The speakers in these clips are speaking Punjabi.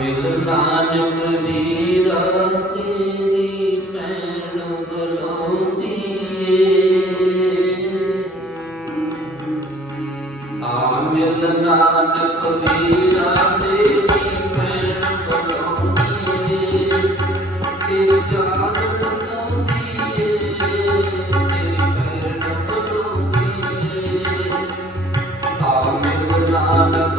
ਮਿਲ ਨਾਨਕ ਵੀਰਾ ਤੇਰੀ ਮੈਣ ਬਲੋਦੀ ਆ ਮਿਲ ਨਾਨਕ ਵੀਰਾ ਤੇਰੀ ਮੈਣ ਬਲੋਦੀ ਤੇਰੀ ਜਾਨ ਸਤਾਉਂਦੀ ਏ ਤੇਰੀ ਮੈਣ ਬਲੋਦੀ ਆ ਮਿਲ ਨਾਨਕ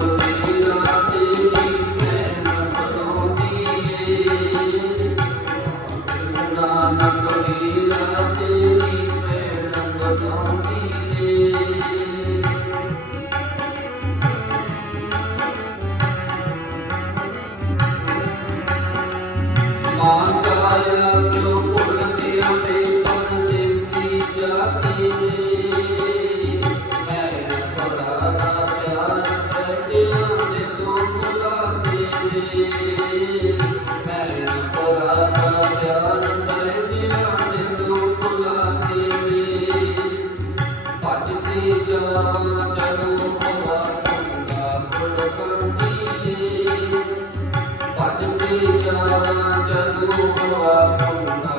ਭੱਜਦੇ ਜਾਵਾਂ ਜਦੋਂ ਹਵਾ ਪੰਗਾ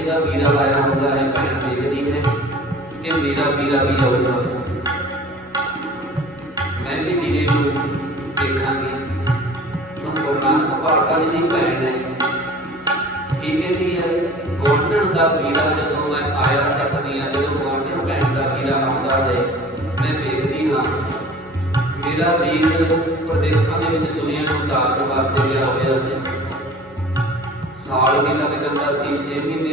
ਜਦੋਂ ਦਾ ਵੀਰਾ ਆਇਆ ਹੁੰਦਾ ਹੈ ਭੈਣ ਵੇਖਦੀ ਹੈ ਕਿ ਮੇਰਾ ਵੀਰਾ ਵੀ ਆਊਗਾ? ਮੈਂ ਵੀ ਵੀਰੇ ਨੂੰ ਦੇਖਾਂਗੀ। ਹੁਣ ਗੁਰੂ ਨਾਨਕ ਦੀ ਭੈਣ ਨੇ ਕੀ ਕਹਿੰਦੀ ਹੈ ਗੋਂਡਣ ਦਾ ਵੀਰਾ ਜਦੋਂ ਮੈਂ ਆਇਆ ਤੱਕਦੀਆਂ ਜਦੋਂ ਗੋਂਡਣ ਭੈਣ ਦਾ ਵੀਰਾ ਆਉਂਦਾ ਹੈ ਮੈਂ ਵੇਖਦੀ ਹਾਂ। ਮੇਰਾ ਵੀਰ ਪ੍ਰਦੇਸ਼ਾਂ ਦੇ ਵਿੱਚ ਦੁਨੀਆ ਨੂੰ ਉਤਾਰਨ ਵਾਸਤੇ ਗਿਆ ਹੋਇਆ ਹੈ। ਸਾਲ ਵੀ ਲੱਗ ਜਾਂਦਾ ਸੀ 6 ਮਹੀਨੇ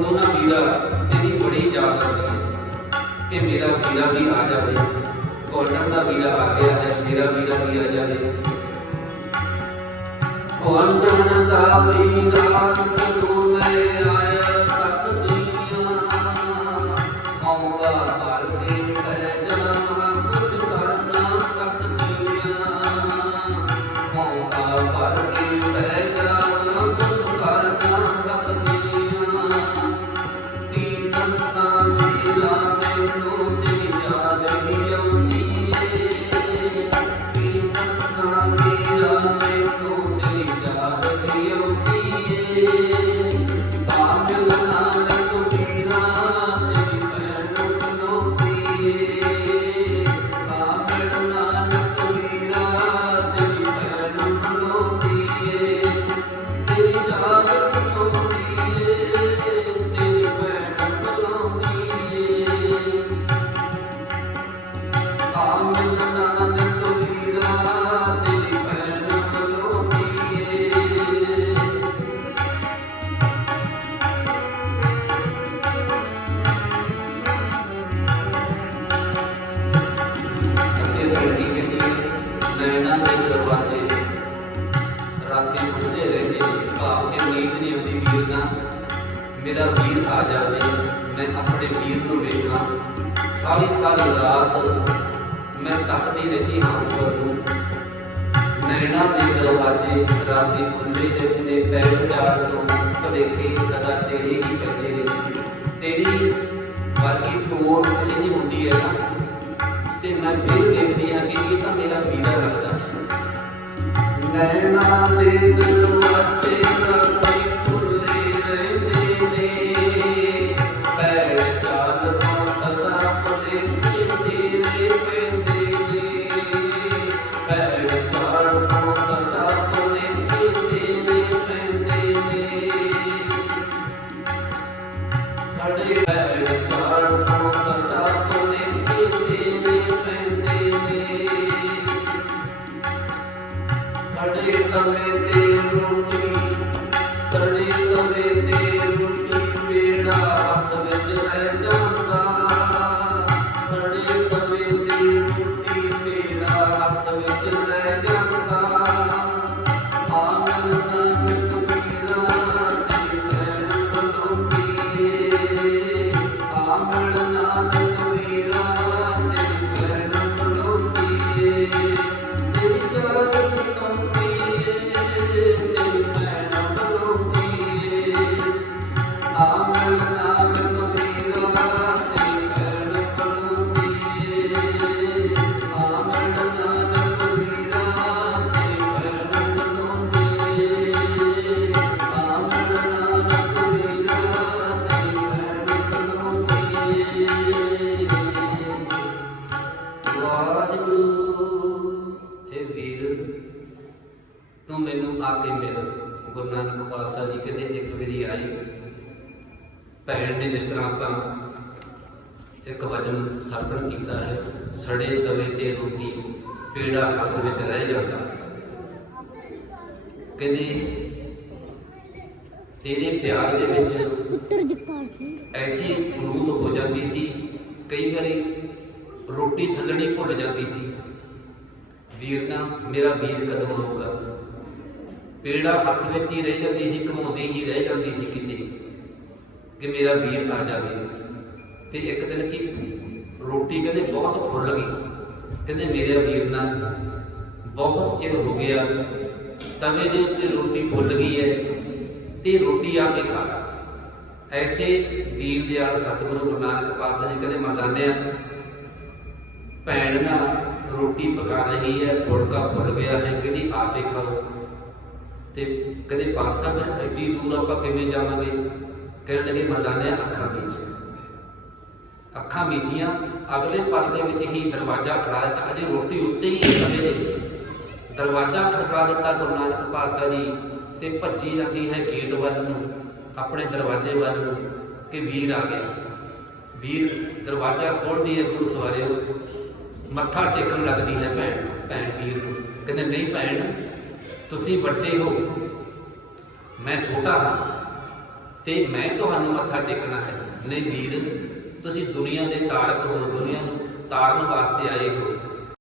ਉਦੋਂ ਨਾ ਵੀਰਾ ਤੇਰੀ ਬੜੀ ਯਾਦ ਆਉਂਦੀ ਹੈ ਕਿ ਮੇਰਾ ਵੀਰਾ ਵੀ ਆ ਜਾਵੇ। ਕੋਲਟਨ ਦਾ ਵੀਰਾ ਆ ਗਿਆ ਹੈ, ਮੇਰਾ ਵੀਰਾ ਵੀ ਆ ਜਾਵੇ। ਕੋਲਟਨ ਦਾ ਵੀਰਾ ਜਦੋਂ ਮੈਂ ਆਇਆ ਭਾਵ ਨਹੀਂ ਆਉਂਦੀ ਵੀਰ ਦਾ ਮੇਰਾ ਵੀਰ ਆ ਜਾਵੇ, ਮੈਂ ਆਪਣੇ ਵੀਰ ਨੂੰ ਵੇਖਾਂ। ਸਾਰੀ ਸਾਰੀ ਰਾਤ ਮੈਂ ਤੱਕਦੀ ਰਹਿੰਦੀ ਹਾਂ ਉੱਪਰ ਨੂੰ। ਨੈਣਾ ਦੇ ਦਰਵਾਜ਼ੇ ਰਾਤੀ ਖੁੱਲੇ ਰਹਿੰਦੇ ਪੈਰ ਚਾੜ ਤੋਂ, ਭਲੇਖੇ ਸਦਾ ਤੇਰੇ ਹੀ ਪੈਂਦੇ ਨੇ। ਤੇਰੀ ਵਰਗੀ ਤੋੜ ਕਿਸੇ ਦੀ ਹੁੰਦੀ ਹੈ ਨਾ ਤੇ ਮੈਂ ਫਿਰ ਦੇਖਦੀ ਹਾਂ ਕਿ ਇਹ ਤਾਂ ਮੇਰਾ ਵੀਰਾ ਲੱਗਦਾ। ਨੈਣਾ ਦੇ ਦਰਵਾਜ਼ੇ खड़े कमे ते रोटी ਤੂੰ ਮੈਨੂੰ ਆ ਕੇ ਮਿਲ। ਗੁਰੂ ਨਾਨਕ ਪਾਤਸ਼ਾਹ ਜੀ ਕਹਿੰਦੇ ਇੱਕ ਵਾਰੀ ਆਈ ਭੈਣ ਨੇ ਜਿਸ ਤਰ੍ਹਾਂ ਆਪਾਂ ਇੱਕ ਵਚਨ ਸਾਧਨ ਕੀਤਾ ਹੈ ਸੜੇ ਤਵੇ ਤੇ ਰੋਟੀ ਪੇੜਾ ਹੱਥ ਵਿੱਚ ਰਹਿ ਜਾਂਦਾ। ਕਹਿੰਦੇ ਤੇਰੇ ਪਿਆਰ ਦੇ ਵਿੱਚ ਉੱਤਰ ਜਗਪਾਲ ਸਿੰਘ। ਐਸੀ ਰੂਹ ਹੋ ਜਾਂਦੀ ਸੀ ਕਈ ਵਾਰੀ ਰੋਟੀ ਥੱਲਣੀ ਭੁੱਲ ਜਾਂਦੀ ਸੀ। ਵੀਰ ਨਾ ਮੇਰਾ ਵੀਰ ਕਦੋਂ ਆਊਗਾ? ਪੇੜਾ ਹੱਥ ਵਿੱਚ ਹੀ ਰਹਿ ਜਾਂਦੀ ਸੀ ਘਮਾਉਂਦੀ ਹੀ ਰਹਿ ਜਾਂਦੀ ਸੀ ਕਿਤੇ, ਕਿ ਮੇਰਾ ਵੀਰ ਆ ਜਾਵੇ। ਤੇ ਇੱਕ ਦਿਨ ਕੀ ਰੋਟੀ ਕਹਿੰਦੇ ਬਹੁਤ ਫੁੱਲ ਗਈ। ਕਹਿੰਦੇ ਮੇਰਾ ਵੀਰ ਨਾਲ ਬਹੁਤ ਚਿਰ ਹੋ ਗਿਆ, ਤਵੇ ਦੇ ਉੱਤੇ ਰੋਟੀ ਫੁੱਲ ਗਈ ਹੈ ਤੇ ਰੋਟੀ ਆ ਕੇ ਖਾ। ਐਸੇ ਦੀਨ ਦਿਆਲ ਸਤਿਗੁਰੂ ਗੁਰੂ ਨਾਨਕ ਪਾਤਸ਼ਾਹ ਜੀ ਕਹਿੰਦੇ, ਮਰਦਾਨਿਆ, ਭੈਣ ਨਾ ਰੋਟੀ ਪਕਾ ਰਹੀ ਹੈ, ਫੁਲਕਾ ਫੁੱਲ ਗਿਆ ਹੈ, ਕਹਿੰਦੀ ਆ ਕੇ ਖਾਓ? ਤੇ ਕਹਿੰਦੇ ਪਾਤਸ਼ਾਹ ਫਿਰ ਐਡੀ ਦੂਰ ਆਪਾਂ ਕਿਵੇਂ ਜਾਵਾਂਗੇ? ਕਹਿਣ ਲੱਗੇ ਮਰਦਾਨਿਆ ਅੱਖਾਂ ਵਿੱਚ ਅੱਖਾਂ ਮੀਚੀਆਂ ਅਗਲੇ ਪਲ ਦੇ ਵਿੱਚ ਹੀ ਦਰਵਾਜ਼ਾ ਖੜਾ ਦਿੱਤਾ। ਅਜੇ ਰੋਟੀ ਉੱਤੇ ਹੀ ਤਵੇ ਦੇ ਦਰਵਾਜ਼ਾ ਖੜਕਾ ਦਿੱਤਾ ਗੁਰੂ ਨਾਨਕ ਪਾਤਸ਼ਾਹ ਜੀ ਤੇ ਭੱਜੀ ਜਾਂਦੀ ਹੈ ਗੇਟ ਵੱਲ ਨੂੰ, ਆਪਣੇ ਦਰਵਾਜ਼ੇ ਵੱਲ ਨੂੰ ਕਿ ਵੀਰ ਆ ਗਿਆ। ਵੀਰ ਦਰਵਾਜ਼ਾ ਖੋਲਦੀ ਹੈ ਗੁਰੂ ਸਵਾਰਿਓ ਮੱਥਾ ਟੇਕਣ ਲੱਗਦੀ ਹੈ ਭੈਣ ਭੈਣ ਵੀਰ ਨੂੰ। ਕਹਿੰਦੇ, ਨਹੀਂ ਭੈਣ ਤੁਸੀਂ ਵੱਡੇ ਹੋ। ਮੈਂ ਛੋਟਾ ਹਾਂ ਤੇ ਮੈਂ ਤੁਹਾਨੂੰ ਮੱਥਾ ਟੇਕਣਾ ਹੈ। ਨਹੀਂ ਵੀਰ, ਤੁਸੀਂ ਦੁਨੀਆ ਦੇ ਤਾਰਕ ਹੋ, ਦੁਨੀਆ ਨੂੰ ਤਾਰਨ ਵਾਸਤੇ ਆਏ ਹੋ।